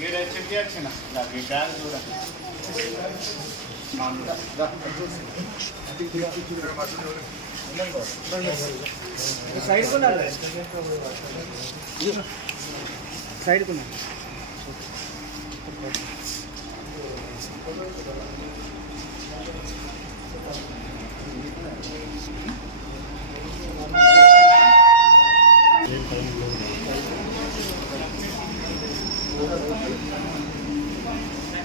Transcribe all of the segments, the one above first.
You're a champion, Nagita. Site కొన్నారు site కొన్నారు ఏం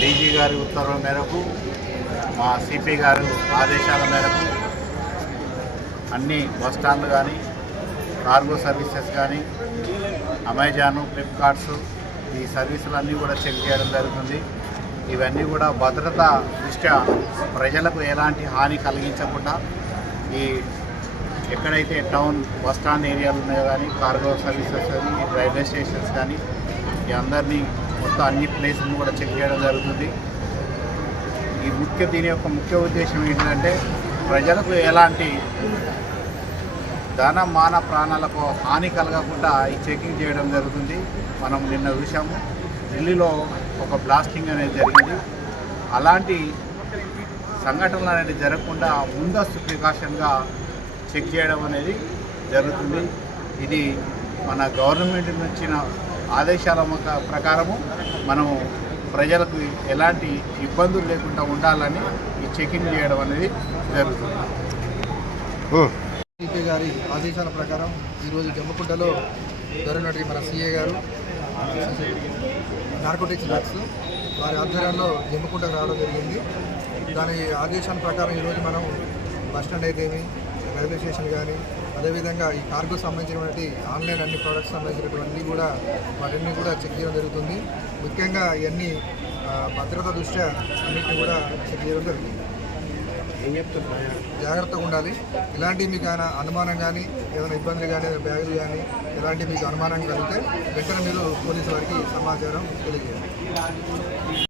డీజీ గారి ఉత్తర్వుల మేరకు మా సిపి గారు ఆదేశాల మేరకు అన్ని బస్ స్టాండ్లు కానీ కార్గో సర్వీసెస్ కానీ అమెజాన్ ఫ్లిప్కార్ట్స్ ఈ సర్వీసులన్నీ కూడా చెక్ చేయడం జరుగుతుంది. ఇవన్నీ కూడా భద్రత దృష్ట్యా ప్రజలకు ఎలాంటి హాని కలిగించకుండా ఈ ఎక్కడైతే టౌన్ బస్ స్టాండ్ ఏరియాలు ఉన్నాయో కానీ కార్గో సర్వీసెస్ కానీ రైల్వే స్టేషన్స్ కానీ ఈ అందరినీ మొత్తం అన్ని ప్లేసులను కూడా చెక్ చేయడం జరుగుతుంది. ఈ ముఖ్య దీని యొక్క ముఖ్య ఉద్దేశం ఏంటంటే ప్రజలకు ఎలాంటి ధన మాన ప్రాణాలకు హాని కలగకుండా ఈ చెకింగ్ చేయడం జరుగుతుంది. మనం నిన్న చూసాము ఢిల్లీలో ఒక బ్లాస్టింగ్ అనేది జరిగింది. అలాంటి సంఘటనలు అనేది జరగకుండా ముందస్తు ప్రికాషన్గా చెక్ చేయడం అనేది జరుగుతుంది. ఇది మన గవర్నమెంట్ ఇచ్చిన ఆదేశాల ప్రకారము మనము ప్రజలకు ఎలాంటి ఇబ్బందులు లేకుండా ఉండాలని ఈ చెకింగ్ చేయడం అనేది జరుగుతుంది. సిపి గారి ఆదేశాల ప్రకారం ఈరోజు జమ్మకుంటలో దొరినటి మన సిఏ గారు నార్కోటిక్స్ డ్రగ్స్ వారి ఆధ్వర్యంలో జమ్మకుంటకు రావడం జరిగింది. దాని ఆదేశాల ప్రకారం ఈరోజు మనం బస్ స్టాండ్ అయితేమి రైల్వే స్టేషన్ కానీ అదేవిధంగా ఈ కార్గో సంబంధించినటువంటి ఆన్లైన్ అన్ని ప్రోడక్ట్స్ సంబంధించినటువంటి కూడా వాటిని కూడా చెక్ చేయడం జరుగుతుంది. ముఖ్యంగా ఇవన్నీ భద్రతా భద్రత దృష్ట్యా అన్నింటినీ కూడా చెక్ చేయడం జరుగుతుంది. జాగ్రత్తగా ఉండాలి. ఇలాంటివి మీకు ఆయన అనుమానం కానీ ఏదైనా ఇబ్బందులు కానీ బ్యాగులు కానీ ఇలాంటివి మీకు అనుమానం కలిగితే వెంటనే మీరు పోలీసు వారికి సమాచారం తెలియజేయాలి